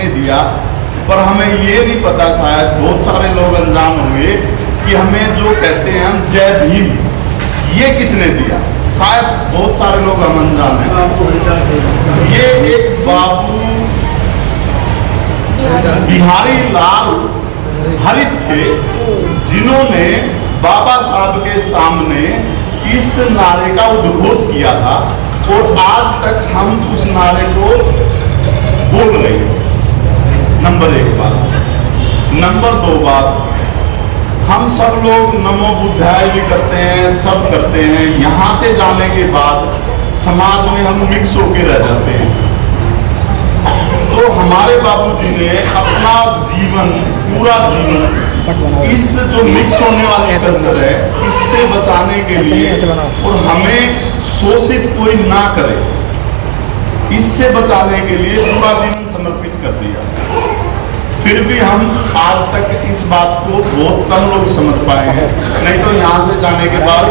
किसने दिया, पर हमें ये नहीं पता, शायद बहुत सारे लोग अनजान होंगे कि हमें जो कहते हैं हम जय भीम, ये किसने दिया, शायद बहुत सारे लोग हम अनजान हैं। ये एक बाबू बिहारी लाल हरित थे, जिन्होंने बाबा साहब के सामने इस नारे का उद्घोष किया था, और आज तक हम उस नारे को बोल रहे हैं। नंबर 1 बात। नंबर 2 बात, हम सब लोग नमो बुद्धाय भी करते हैं, सब करते हैं। यहाँ से जाने के बाद समाज में हम मिक्स होके रह जाते हैं। तो हमारे बाबूजी ने अपना जीवन, पूरा जीवन इस जो मिक्स होने वाली कल्चर है, इससे बचाने के लिए, और हमें शोषित कोई ना करे, इससे बचाने के लिए पूरा जीवन समर्पित कर दिया। फिर भी हम आज तक इस बात को बहुत कम लोग समझ पाए हैं। नहीं तो यहाँ से जाने के बाद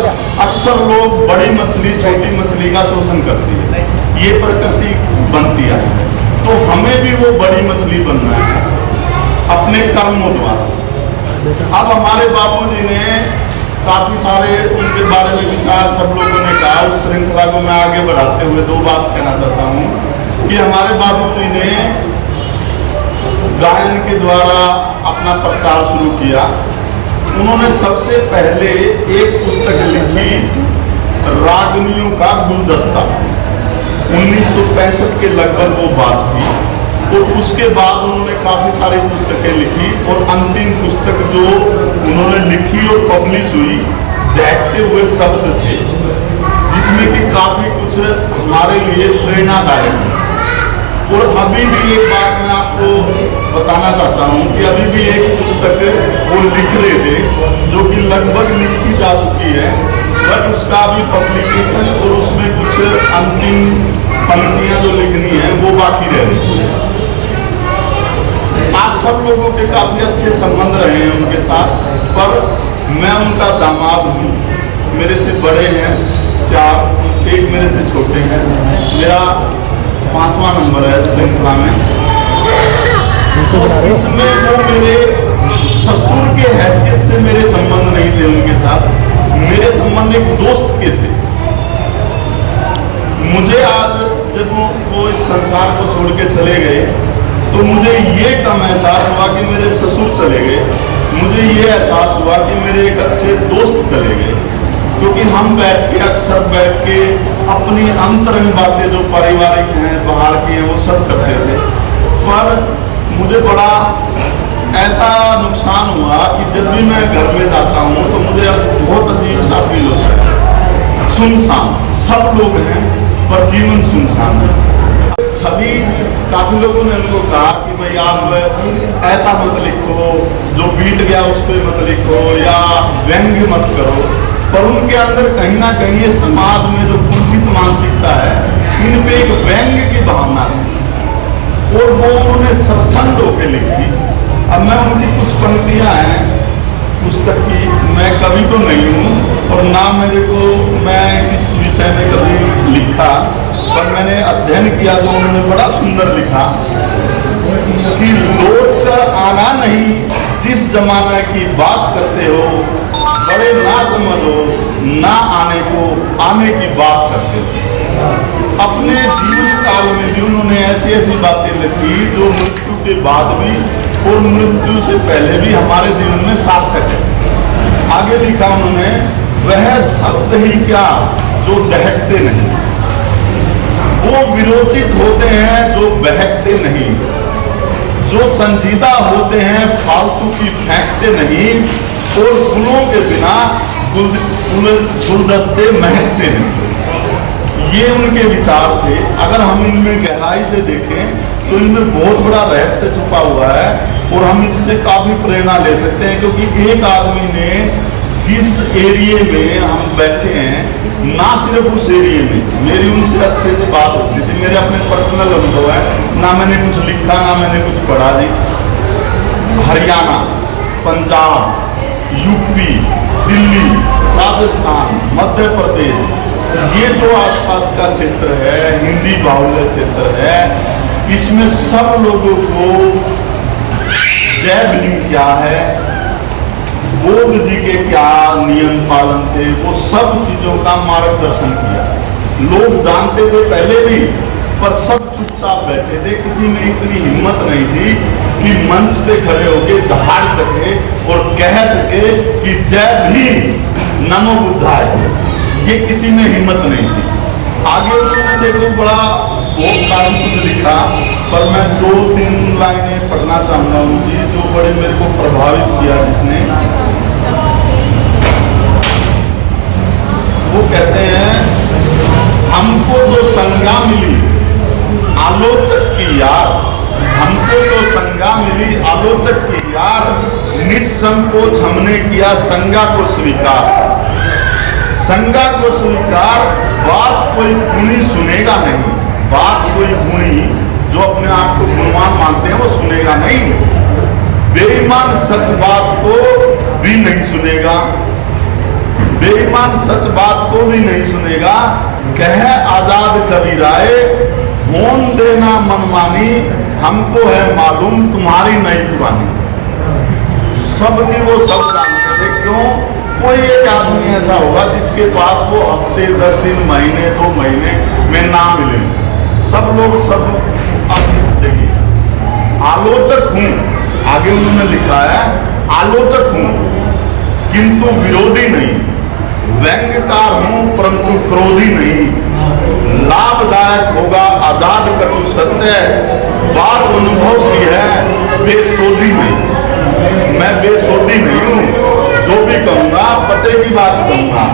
अक्सर लोग बड़ी मछली छोटी मछली का शोषण करती है, ये प्रकृति बनती है। तो हमें भी वो बड़ी मछली बनना है अपने कर्मों द्वारा। अब हमारे बाबूजी ने काफी सारे उनके बारे में विचार सब लोगों ने कहा। उस श्रृंखला को मैं आगे बढ़ाते हुए 2 बात कहना चाहता हूँ कि हमारे बाबूजी ने गायन के द्वारा अपना प्रचार शुरू किया। उन्होंने सबसे पहले एक पुस्तक लिखी, रागनियों का गुलदस्ता। 1965 के लगभग वो बात थी। और उसके बाद उन्होंने काफी सारी पुस्तकें लिखी, और अंतिम पुस्तक जो उन्होंने लिखी और पब्लिश हुई, देखते हुए शब्द थे, जिसमें कि काफी कुछ हमारे लिए प्रेरणादायक है। और अभी भी एक बात मैं आपको बताना चाहता हूँ कि अभी भी एक पुस्तक वो लिख रहे थे, जो कि लगभग लिखी जा चुकी है, बट उसका भी पब्लिकेशन और उसमें कुछ अंतिम पंक्तियां जो लिखनी है वो बाकी रह रही है। आप सब लोगों के काफी अच्छे संबंध रहे हैं उनके साथ, पर मैं उनका दामाद हूँ। मेरे से बड़े हैं 4, एक मेरे से छोटे हैं। मेरा 5वां नंबर है श्रृंखला में। तो इसमें वो मेरे ससुर के हैसियत से मेरे संबंध नहीं थे उनके साथ, मेरे संबंध एक दोस्त के थे। मुझे आज जब वो इस संसार को छोड़ के चले गए, तो मुझे ये कम एहसास हुआ कि मेरे ससुर चले गए, मुझे ये एहसास हुआ कि मेरे एक अच्छे दोस्त चले गए। क्योंकि हम बैठ के अक्सर बैठ के अपनी अंतरंग बातें जो पारिवारिक हैं, बाहर की हैं, वो सब करते थे। पर मुझे बड़ा ऐसा नुकसान हुआ कि जब भी मैं घर में जाता हूँ तो मुझे बहुत अजीब सा फील होता है। सुनसान, सब लोग हैं पर जीवन सुनसान है। छवि काफी लोगों ने उनको कहा कि भाई आप ऐसा मत लिखो, जो बीत गया उस पर मत लिखो, या व्यंग्य मत करो। पर उनके अंदर कहीं ना कहीं ये समाज में जो कुंठित मानसिकता है, इन पे एक व्यंग्य की भावना है, और वो उन्होंने स्वच्छंद होकर लिखी। अब मैं उनकी कुछ पंक्तियां हैं पुस्तक की, मैं कवि तो नहीं हूँ और ना मेरे को मैं इस विषय में कभी लिखा, पर मैंने अध्ययन किया तो उन्होंने बड़ा सुंदर लिखा कि लोग का आना नहीं, जिस जमाने की बात करते हो, बड़े ना समझो, ना आने को आने की बात करते हो। अपने जीवन काल में भी उन्होंने ऐसी ऐसी बातें लिखी जो मृत्यु के बाद भी और मृत्यु से पहले भी हमारे जीवन में सार्थक है। आगे लिखा उन्होंने, वह शब्द ही क्या जो दहकते नहीं, वो विरोचित होते हैं जो बहकते नहीं, जो संजीदा होते हैं फालतू की फेंकते नहीं, और फूलों के बिना गुलदस्ते महकते नहीं। ये उनके विचार थे। अगर हम इनमें गहराई से देखें तो इनमें बहुत बड़ा रहस्य छुपा हुआ है, और हम इससे काफी प्रेरणा ले सकते हैं। क्योंकि एक आदमी ने जिस एरिया में हम बैठे हैं, ना सिर्फ उस एरिया में मेरी उनसे अच्छे से बात होती थी, मेरे अपने पर्सनल अनुभव है, ना मैंने कुछ लिखा ना मैंने कुछ पढ़ा। जी, हरियाणा, पंजाब, यूपी, दिल्ली, राजस्थान, मध्य प्रदेश, ये जो आसपास का क्षेत्र है, हिंदी बाहुल्य क्षेत्र है, इसमें सब लोगों को जय भीम क्या है, बोध जी के क्या नियम पालन थे, वो सब चीजों का मार्गदर्शन किया। लोग जानते थे पहले भी, पर सब चुपचाप बैठे थे। किसी में इतनी हिम्मत नहीं थी कि मंच पे खड़े होके दहाड़ सके और कह सके कि जय भीम नमो बुद्धाय। ये किसी में हिम्मत नहीं थी। आगे उन्होंने देखो बड़ा बहुत कारण कुछ लिखा, पर मैं 2-3 लाइनें पढ़ना चाहूंगा उनकी, जो बड़े मेरे को प्रभावित किया। जिसने वो कहते हैं, हमको जो संज्ञा मिली आलोचक की यार, हमको जो संज्ञा मिली आलोचक की यार, निसंकोच हमने किया संज्ञा को स्वीकार। संज्ञा को स्वीकार, बात कोई गुणी सुनेगा नहीं, बात कोई गुणी जो अपने आप को गुणवान मानते हैं वो सुनेगा नहीं। बेईमान सच बात को भी नहीं सुनेगा, बेईमान सच बात को भी नहीं सुनेगा। कहे आजाद कबीराए, होन देना मनमानी, हमको है मालूम तुम्हारी नहीं पुरानी। सबकी वो सब जानते थे। क्यों? कोई एक आदमी ऐसा होगा जिसके पास वो हफ्ते 10 दिन महीने 2 महीने में ना मिले। सब लोग सब अपनी आलोचक हूं, आगे उन्होंने लिखा है आलोचक हूं किंतु विरोधी नहीं, व्यंग्यकार हूं परंतु क्रोधी नहीं, लाभदायक होगा आजाद कटु सत्य, बात अनुभव की है बेसोधी नहीं। मैं बेसोधी नहीं हूं, जो भी कहूंगा पते की बात कहूंगा,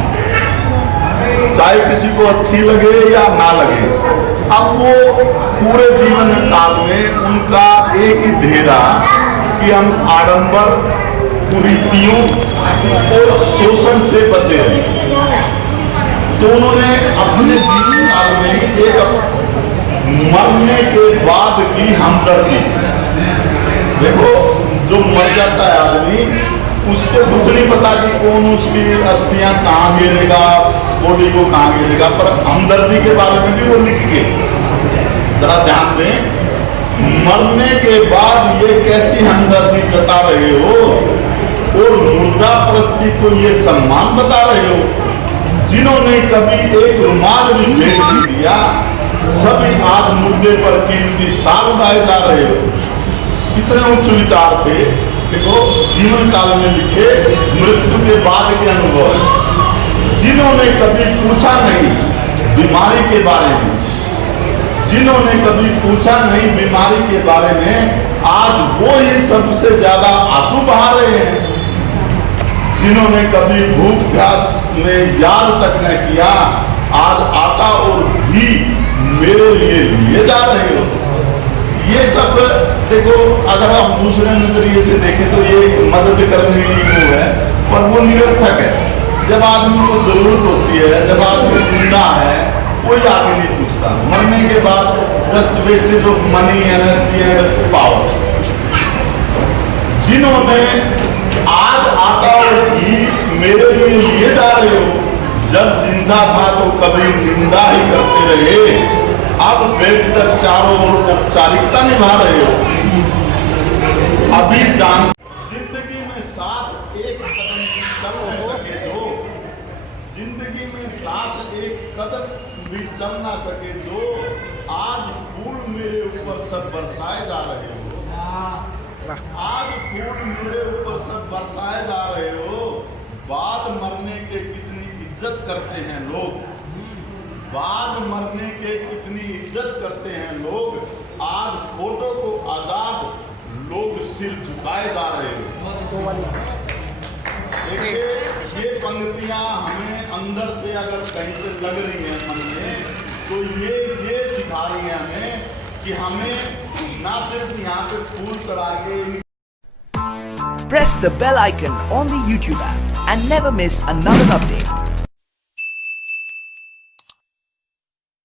चाहे किसी को अच्छी लगे या ना लगे। अब वो पूरे जीवन काल में उनका एक ही ध्येय कि हम आडंबर, कुरीतियों और शोषण से बचे रहे। तो उन्होंने अपने जीवन काल में एक मरने के बाद की हमदर्दी, देखो जो मर जाता है आदमी उसको कुछ नहीं पता कि कौन उसकी अस्थियां कहाँ गिरेगा, बॉडी को कहाँ गिरेगा, पर हमदर्दी के बारे में भी वो लिख के जरा ध्यान दें। मरने के बाद ये कैसी हमदर्दी जता रहे हो और मुर्दा परस्ती को ये सम्मान बता रहे हो। जिन्होंने कभी एक रुमाल भी भेंट नहीं दिया, सभी आज मुर्दे पर कीमती साल उड़ाए जा रहे हो। कितने उच्च विचार थे। देखो जीवन काल में लिखे मृत्यु के बाद के अनुभव। जिन्होंने कभी पूछा नहीं बीमारी के बारे में, जिन्होंने कभी पूछा नहीं बीमारी के बारे में, आज वो ही सबसे ज्यादा आंसू बहा रहे हैं। जिन्होंने कभी भूख प्यास में याद तक न किया, आज आटा और घी मेरे लिए लिए जा रहे हो। ये सब देखो, अगर हम दूसरे नजरिए से देखें तो ये मदद करने की वो है, पर वो निरर्थक है। जब आदमी को जरूरत होती है, जब आदमी जिंदा है, कोई आगे नहीं पूछता। मरने के बाद just wastage of money, energy and power. जिन्होंने आज आटा और घी मेरे लिए लिए जा रहे हो, जब जिंदा था तो कभी निंदा ही करते रहे, अब बैठकर चारों ओर औपचारिकता निभा रहे हो। अभी जान जिंदगी में साथ एक कदम भी चल न सके जो, जिंदगी में साथ एक कदम भी चल ना सके जो, आज फूल मेरे ऊपर सब बरसाए जा रहे हो। आज फूल मेरे ऊपर सब बरसाए जा रहे हो। बाद मरने के कितनी इज्जत करते हैं लोग, बाद मरने के कितनी इज्जत करते हैं लोग। आज फोटो को आजाद लोग सिर झुकाए जा रहे हो। देखिए ये पंक्तियां हमें अंदर से अगर कहीं से लग रही हैं मन में, तो ये सिखा रही है हमें कि हमें ना सिर्फ यहाँ पे फूल चढ़ाएंगे। Press the bell icon on the YouTube app and never miss another update.